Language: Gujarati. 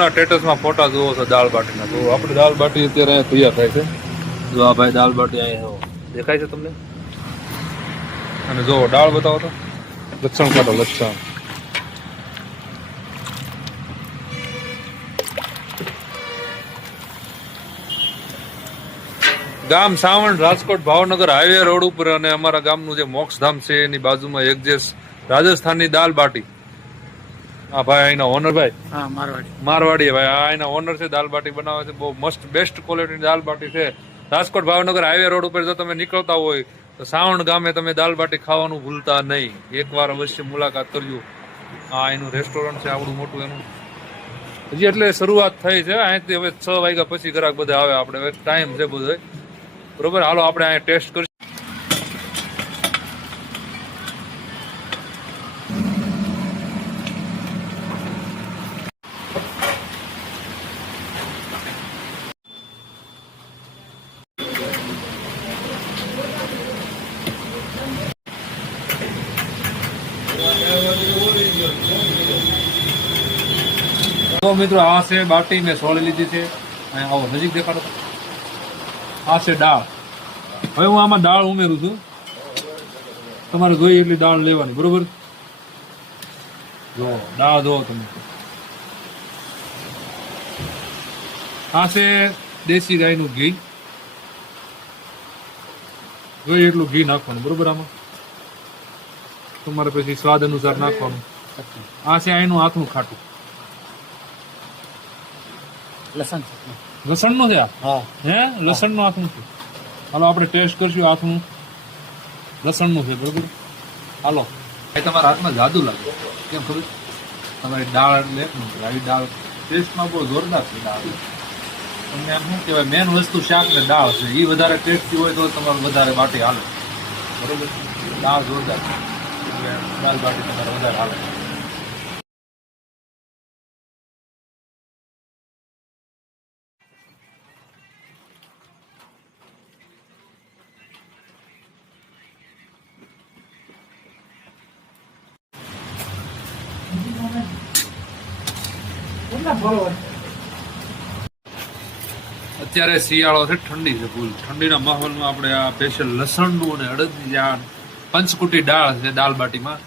ના સ્ટેટસમાં ફોટા જોવો છો દાળ બાટીના, તો આપણે દાળ બાટી અત્યારે તૈયાર થાય છે. જો આ ભાઈ દાળ બાટી અહીંયા દેખાય છે તમને, અને જો દાળ બતાવો તો લસણ કાઢો, લસણ ગામ સાવણ, રાજકોટ ભાવનગર હાઈવે રોડ ઉપર, અને અમારા ગામનું જે મોક્ષધામ છે એની બાજુમાં એક્ઝેક્ટ રાજસ્થાનની દાલ બાટી. હા ભાઈ અહીંના ઓનર ભાઈ, હા મારવાડી ભાઈ, આ એના ઓનર છે, દાલ બાટી બનાવે છે, બહુ મસ્ત બેસ્ટ ક્વોલિટીની દાલ બાટી છે. રાજકોટ ભાવનગર હાઈવે રોડ ઉપર જો તમે નીકળતા હોય તો સાવણ ગામે તમે દાલ બાટી ખાવાનું ભૂલતા નહીં, એકવાર અવશ્ય મુલાકાત કરજો. આ એનું રેસ્ટોરન્ટ છે આવડું મોટું એનું, હજી એટલે શરૂઆત થઈ છે. અહીંથી હવે 6 વાગ્યા પછી ગ્રાહક બધા આવે, આપણે હવે ટાઈમ છે બધો બરોબર. હાલો આપણે અહીંયા ટેસ્ટ કરીશું. તો મિત્રો આ છે બાટી, મેં સોળી લીધી છે. આવો નજીક દેખાડો. આ છે દાળ. હવે હું આમાં દાળ ઉમેરું છું, તમારે જોઈએ એટલી દાળ લેવાની, બરોબર. જો દાળ જો તમે, આ છે દેશી ગાયનું ઘી, જોઈએ એટલું ઘી નાખવાનું, બરોબર. આમાં તમારે પછી સ્વાદ અનુસાર નાખવાનું. આ છે એનું હાથનું ખાટું, લસણ નું છે. હે લસણ નું હાથનું છે. હાલો આપણે ટેસ્ટ કરશું. હાથનું લસણ નું છે, બરોબર. હાલો એ તમારા હાથમાં જાદુ લાગે, કેમ ખબર? તમારી દાળ એટલે આવી દાળ ટેસ્ટમાં બહુ જોરદાર છે. દાળ તમને આમ શું કહેવાય, મેન વસ્તુ શાક ને દાળ છે, એ વધારે ટેસ્ટી હોય તો તમારે વધારે બાટી હાલે, બરોબર. દાળ જોરદાર છે, દાળ બાટી તમારે વધારે હાલે. અત્યારે શિયાળો છે, ઠંડી છે ફૂલ. ઠંડીના માહોલમાં આપણે આ સ્પેશિયલ લસણનું અને અડદની જે પંચકુટી દાળ છે દાલ બાટીમાં,